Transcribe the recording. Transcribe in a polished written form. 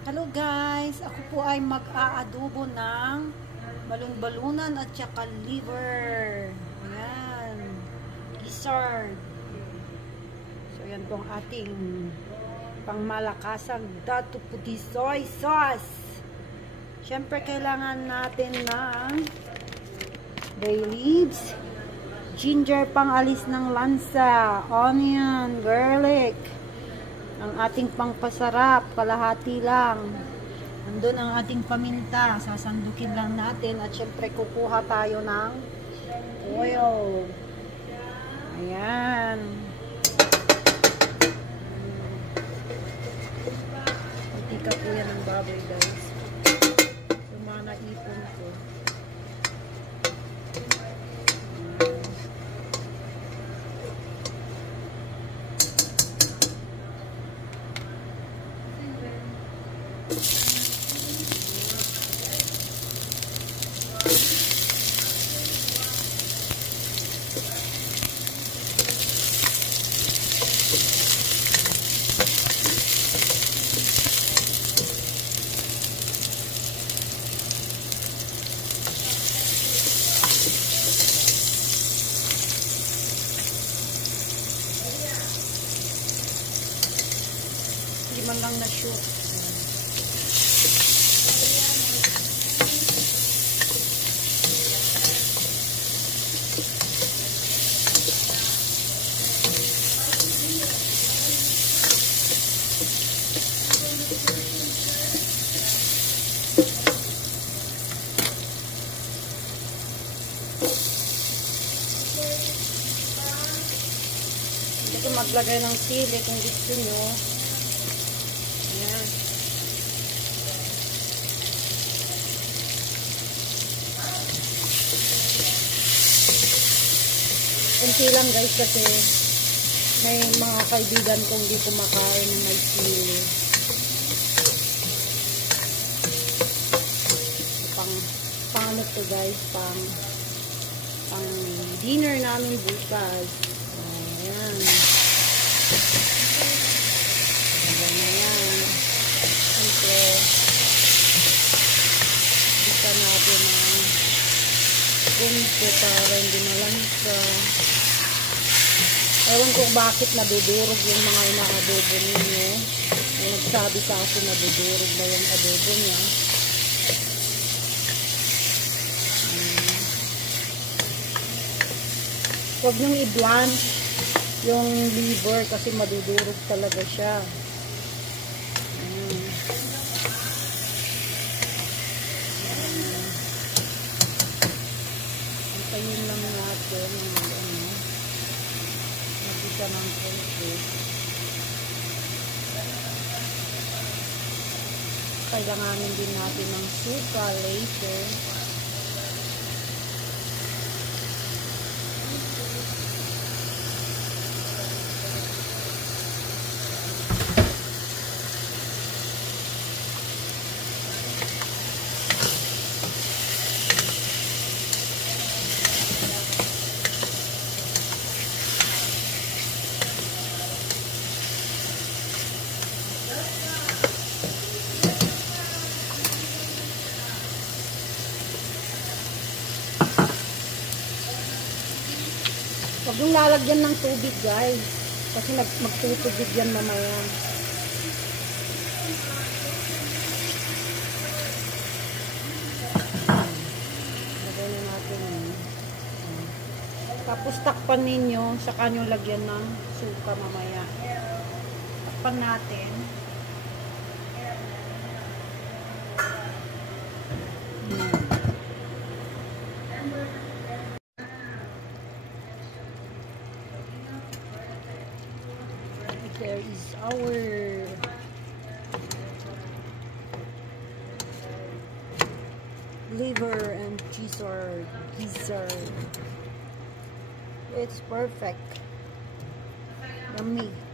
Hello guys, ako po ay mag-aadobo ng balon-balunan at saka liver. Ayan, gizzard. So yan po ang ating pangmalakasang dato puti soy sauce. Siyempre kailangan natin ng bay leaves, ginger pang alis ng lansa, onion, garlic. Ang ating pangpasarap, kalahati lang. Nandun ang ating paminta. Sasandukin lang natin. At syempre, kukuha tayo ng oil. Ayan. Mantika po yan ng baboy, guys. Yung mga naipon ko. Hindi man lang na-shoot. Hindi ko maglagay ng sili kung gusto nyo. Ayan. Kunti lang guys kasi may mga kaibigan kong di kumakain ng may sili. Pang ano to guys, pang dinner namin bukas. Ayan. Ayan na yan. Siyempre, bisa natin ang kunti para hindi malansa. Ewan ko bakit nadudurog yung mga inaadobo ninyo. Yung nagsabi sa akin nadudurog na yung adobo niya. Huwag niyong i-blanch yung liver kasi madudurog talaga siya. Antayin lang natin magisa ng konti. Kailanganin din natin ng suka later. Huwag yung lalagyan ng tubig guys. Kasi magtutubig yan mamaya. Lagay na natin yun. Tapos takpan ninyo. Saka nyo lagyan ng suka mamaya. Takpan natin. There is our liver and gizzard. It's perfect. Yummy.